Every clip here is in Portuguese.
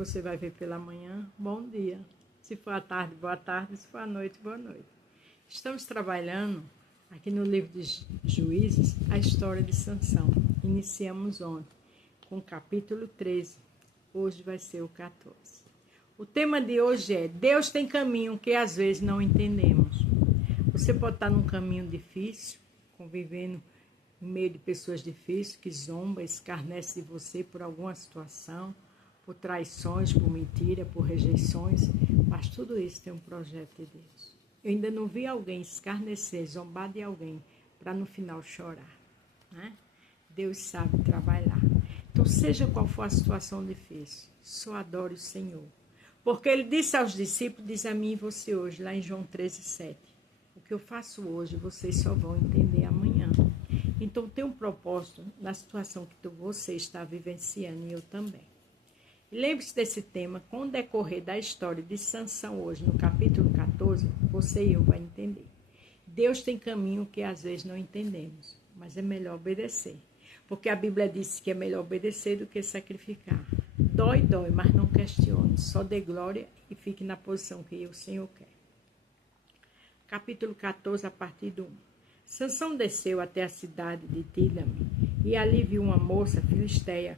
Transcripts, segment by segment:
você vai ver pela manhã, bom dia. Se for à tarde, boa tarde. Se for à noite, boa noite. Estamos trabalhando aqui no livro de Juízes a história de Sansão. Iniciamos ontem com o capítulo 13. Hoje vai ser o 14. O tema de hoje é: Deus tem caminho que às vezes não entendemos. Você pode estar num caminho difícil, convivendo em meio de pessoas difíceis, que zombam, escarnecem de você por alguma situação, por traições, por mentira, por rejeições, mas tudo isso tem um projeto de Deus. Eu ainda não vi alguém escarnecer, zombar de alguém, para no final chorar, né? Deus sabe trabalhar. Então, seja qual for a situação difícil, só adore o Senhor. Porque Ele disse aos discípulos, diz a mim e você hoje, lá em João 13:7. O que eu faço hoje, vocês só vão entender amanhã. Então, tem um propósito na situação que você está vivenciando e eu também. Lembre-se desse tema, com o decorrer da história de Sansão hoje, no capítulo 14, você e eu vai entender. Deus tem caminho que às vezes não entendemos, mas é melhor obedecer. Porque a Bíblia diz que é melhor obedecer do que sacrificar. Dói, mas não questione, só dê glória e fique na posição que o Senhor quer. Capítulo 14, a partir do 1. Sansão desceu até a cidade de Tílame e ali viu uma moça filisteia.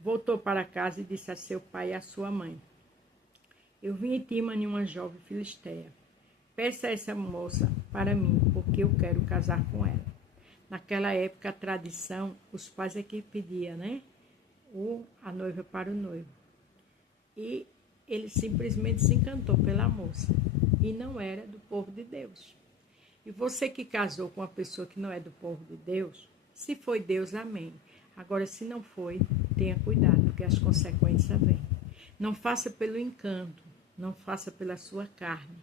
Voltou para casa e disse a seu pai e a sua mãe: Eu vim em Tímane, uma jovem filisteia. Peça essa moça para mim, porque eu quero casar com ela. Naquela época, a tradição, os pais é que pediam, né? A noiva para o noivo. E ele simplesmente se encantou pela moça. E não era do povo de Deus. E você que casou com uma pessoa que não é do povo de Deus, se foi Deus, amém. Agora, se não foi, tenha cuidado, porque as consequências vêm. Não faça pelo encanto, não faça pela sua carne,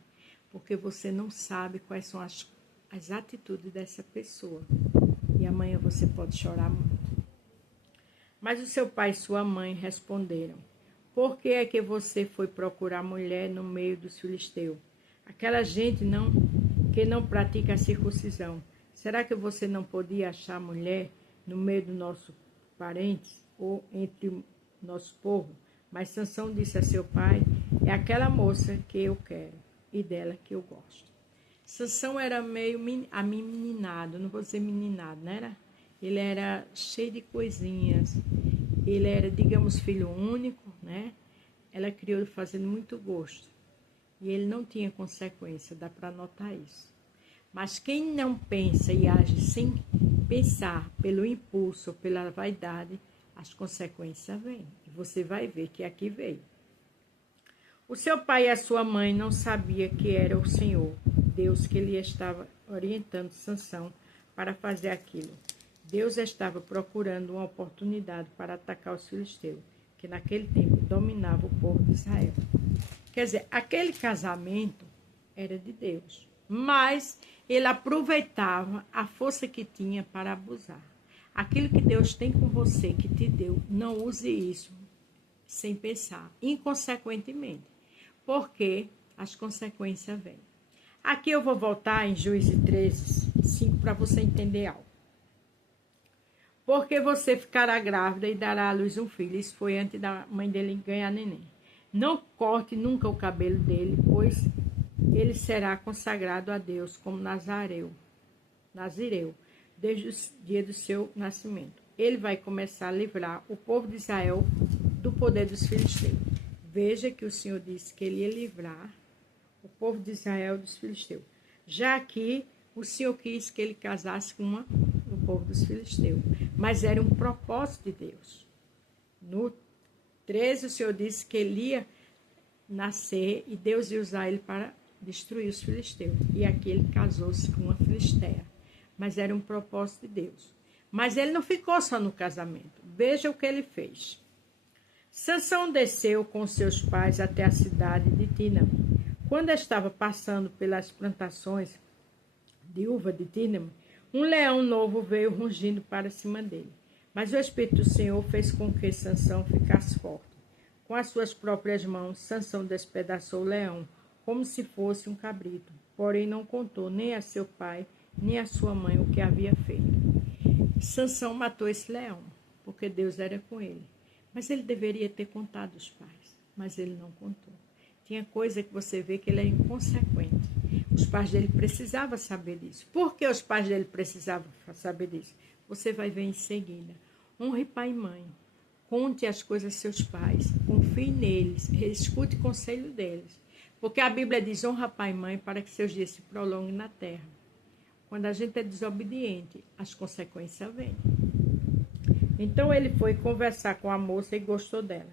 porque você não sabe quais são as atitudes dessa pessoa. E amanhã você pode chorar muito. Mas o seu pai e sua mãe responderam: Por que é que você foi procurar mulher no meio dos filisteus? Aquela gente que não pratica a circuncisão. Será que você não podia achar mulher no meio do nosso parentes ou entre o nosso povo? Mas Sansão disse a seu pai: É aquela moça que eu quero e dela que eu gosto. Sansão era meio ameninado, não vou dizer meninado, não era? Ele era cheio de coisinhas. Ele era, digamos, filho único, né? Ela criou fazendo muito gosto. E ele não tinha consequência, dá para notar isso. Mas quem não pensa e age sem pensar pelo impulso ou pela vaidade, as consequências vêm. E você vai ver que aqui veio. O seu pai e a sua mãe não sabiam que era o Senhor, Deus, que lhe estava orientando Sansão para fazer aquilo. Deus estava procurando uma oportunidade para atacar os filisteus, que naquele tempo dominavam o povo de Israel. Quer dizer, aquele casamento era de Deus, mas ele aproveitava a força que tinha para abusar. Aquilo que Deus tem com você, que te deu, não use isso sem pensar, inconsequentemente, porque as consequências vêm. Aqui eu vou voltar em Juízes 13:5 para você entender algo. Porque você ficará grávida e dará à luz um filho. Isso foi antes da mãe dele ganhar neném. Não corte nunca o cabelo dele, pois ele será consagrado a Deus como nazireu, desde o dia do seu nascimento. Ele vai começar a livrar o povo de Israel do poder dos filisteus. Veja que o Senhor disse que ele ia livrar o povo de Israel dos filisteus. Já que o Senhor quis que ele casasse com o povo dos filisteus. Mas era um propósito de Deus. No 13, o Senhor disse que ele ia nascer e Deus ia usar ele para destruir os filisteus. E aqui ele casou-se com uma filisteia. Mas era um propósito de Deus. Mas ele não ficou só no casamento. Veja o que ele fez. Sansão desceu com seus pais até a cidade de Tílame. Quando estava passando pelas plantações de uva de Tílame, um leão novo veio rugindo para cima dele. Mas o Espírito do Senhor fez com que Sansão ficasse forte. Com as suas próprias mãos, Sansão despedaçou o leão, como se fosse um cabrito. Porém, não contou nem a seu pai, nem a sua mãe o que havia feito. Sansão matou esse leão, porque Deus era com ele. Mas ele deveria ter contado aos pais. mas ele não contou. Tinha coisa que você vê que ele é inconsequente. Os pais dele precisavam saber disso. Por que os pais dele precisavam saber disso? Você vai ver em seguida. Honre pai e mãe. Conte as coisas aos seus pais. Confie neles. Escute o conselho deles. Porque a Bíblia diz, honra pai e mãe para que seus dias se prolonguem na terra. Quando a gente é desobediente, as consequências vêm. Então ele foi conversar com a moça e gostou dela.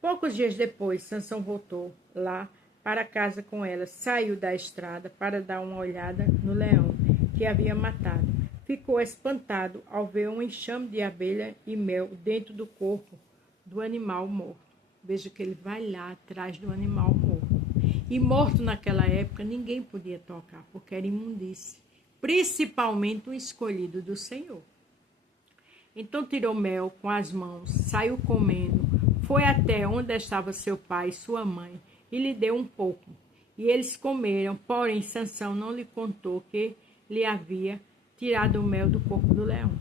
Poucos dias depois, Sansão voltou lá para casa com ela, saiu da estrada para dar uma olhada no leão que havia matado. Ficou espantado ao ver um enxame de abelha e mel dentro do corpo do animal morto. Veja que ele vai lá atrás do animal morto. E morto naquela época ninguém podia tocar, porque era imundície, principalmente o escolhido do Senhor. Então tirou mel com as mãos, saiu comendo, foi até onde estava seu pai e sua mãe e lhe deu um pouco. E eles comeram, porém Sansão não lhe contou que lhe havia tirado o mel do corpo do leão.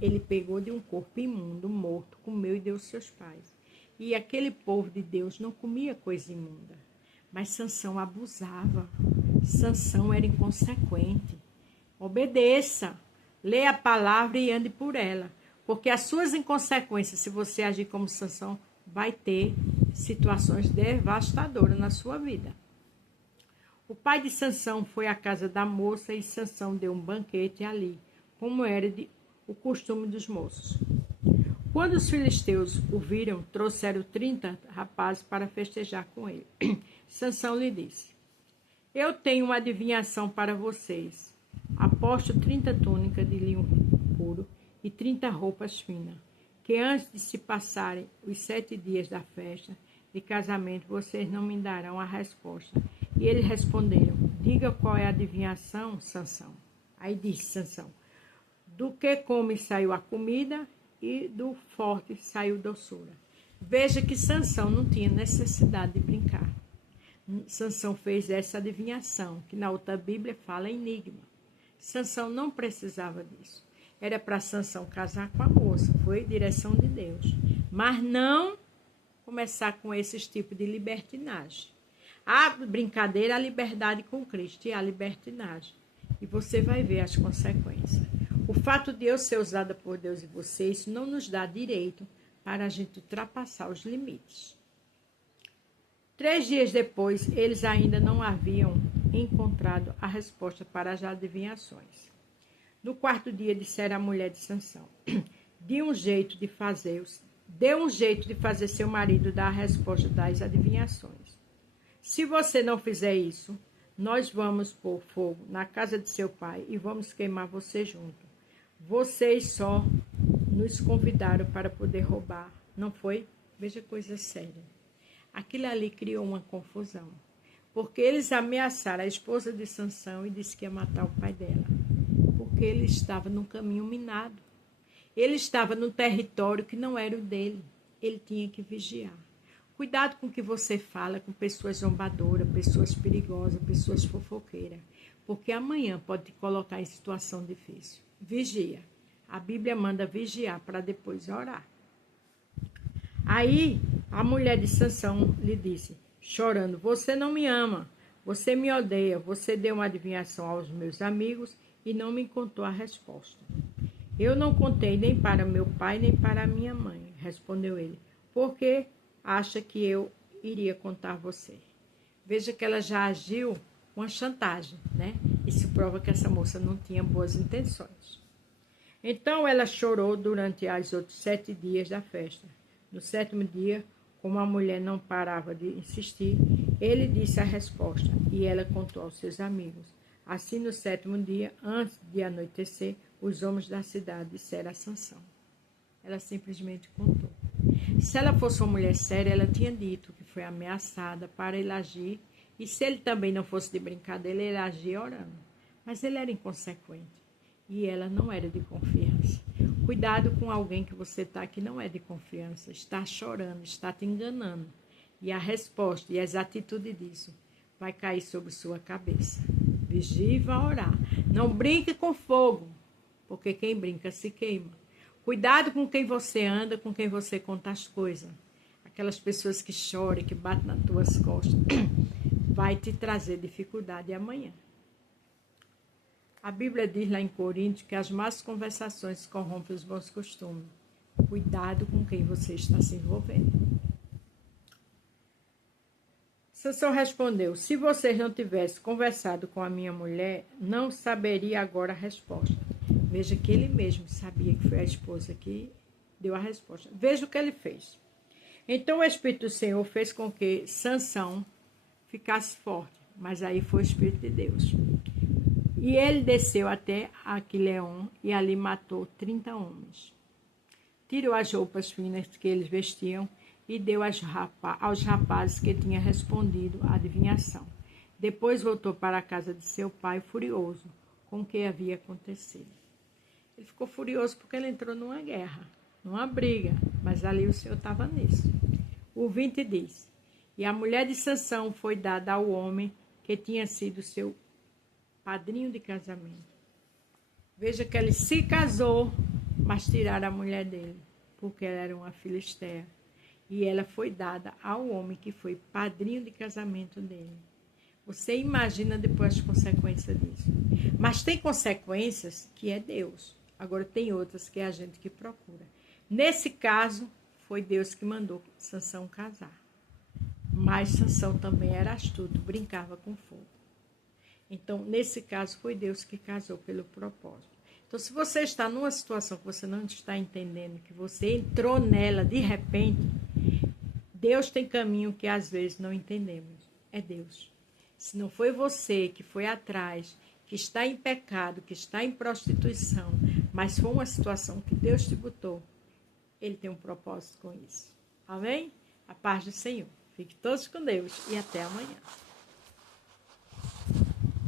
Ele pegou de um corpo imundo, morto, comeu e deu aos seus pais. E aquele povo de Deus não comia coisa imunda. Mas Sansão abusava. Sansão era inconsequente. Obedeça, leia a palavra e ande por ela. Porque as suas inconsequências, se você agir como Sansão, vai ter situações devastadoras na sua vida. O pai de Sansão foi à casa da moça e Sansão deu um banquete ali, como era o costume dos moços. Quando os filisteus o viram, trouxeram 30 rapazes para festejar com ele. Sansão lhe disse, eu tenho uma adivinhação para vocês. Aposto 30 túnicas de linho puro e 30 roupas finas, que antes de se passarem os 7 dias da festa de casamento, vocês não me darão a resposta. E eles responderam, diga qual é a adivinhação, Sansão. Aí disse Sansão, do que come saiu a comida e do forte saiu doçura. Veja que Sansão não tinha necessidade de brincar. Sansão fez essa adivinhação, que na outra Bíblia fala enigma. Sansão não precisava disso. Era para Sansão casar com a moça, foi direção de Deus. Mas não começar com esses tipos de libertinagem. A brincadeira, a liberdade com Cristo e a libertinagem. E você vai ver as consequências. O fato de eu ser usada por Deus e você, isso não nos dá direito para a gente ultrapassar os limites. 3 dias depois, eles ainda não haviam encontrado a resposta para as adivinhações. No 4º dia, disseram a mulher de Sansão, deu um jeito de fazer seu marido dar a resposta das adivinhações. Se você não fizer isso, nós vamos pôr fogo na casa de seu pai e vamos queimar você junto. Vocês só nos convidaram para poder roubar, não foi? Veja coisa séria. Aquilo ali criou uma confusão, porque eles ameaçaram a esposa de Sansão e disse que ia matar o pai dela, porque ele estava num caminho minado. Ele estava num território que não era o dele. Ele tinha que vigiar. Cuidado com o que você fala com pessoas zombadoras, pessoas perigosas, pessoas fofoqueiras, porque amanhã pode te colocar em situação difícil. Vigia. A Bíblia manda vigiar para depois orar. Aí a mulher de Sansão lhe disse, chorando, você não me ama, você me odeia, você deu uma adivinhação aos meus amigos e não me contou a resposta. Eu não contei nem para meu pai, nem para minha mãe, respondeu ele, porque acha que eu iria contar a você. Veja que ela já agiu com a chantagem, né? Isso prova que essa moça não tinha boas intenções. Então ela chorou durante os outros 7 dias da festa. No 7º dia, como a mulher não parava de insistir, ele disse a resposta e ela contou aos seus amigos. Assim, no 7º dia, antes de anoitecer, os homens da cidade disseram a Sansão. Ela simplesmente contou. Se ela fosse uma mulher séria, ela tinha dito que foi ameaçada para ele agir, e se ele também não fosse de brincadeira, ele agia orando. Mas ele era inconsequente, e ela não era de confiança. Cuidado com alguém que você está que não é de confiança, está chorando, está te enganando. E a resposta e as atitudes disso vai cair sobre sua cabeça. Vigie e vá orar. Não brinque com fogo, porque quem brinca se queima. Cuidado com quem você anda, com quem você conta as coisas. aquelas pessoas que choram, que batem nas tuas costas, vai te trazer dificuldade amanhã. A Bíblia diz lá em Coríntios que as más conversações corrompem os bons costumes. Cuidado com quem você está se envolvendo. Sansão respondeu: se vocês não tivessem conversado com a minha mulher, não saberia agora a resposta. Veja que ele mesmo sabia que foi a esposa que deu a resposta. Veja o que ele fez. Então o Espírito do Senhor fez com que Sansão ficasse forte, mas aí foi o Espírito de Deus. E ele desceu até Aquileon e ali matou 30 homens. Tirou as roupas finas que eles vestiam e deu aos rapazes que tinham respondido à adivinhação. Depois voltou para a casa de seu pai furioso com o que havia acontecido. Ele ficou furioso porque ele entrou numa guerra, numa briga, mas ali o Senhor estava nisso. O 20 diz: e a mulher de Sansão foi dada ao homem que tinha sido seu padrinho de casamento. Veja que ele se casou, mas tiraram a mulher dele, porque ela era uma filisteia. E ela foi dada ao homem que foi padrinho de casamento dele. Você imagina depois as consequências disso. Mas tem consequências que é Deus. Agora tem outras que é a gente que procura. Nesse caso, foi Deus que mandou Sansão casar. Mas Sansão também era astuto, brincava com fogo. Então, nesse caso, foi Deus que casou pelo propósito. Então, se você está numa situação que você não está entendendo, que você entrou nela de repente, Deus tem caminho que às vezes não entendemos. É Deus. Se não foi você que foi atrás, que está em pecado, que está em prostituição, mas foi uma situação que Deus te botou, Ele tem um propósito com isso. Amém? A paz do Senhor. Fique todos com Deus e até amanhã.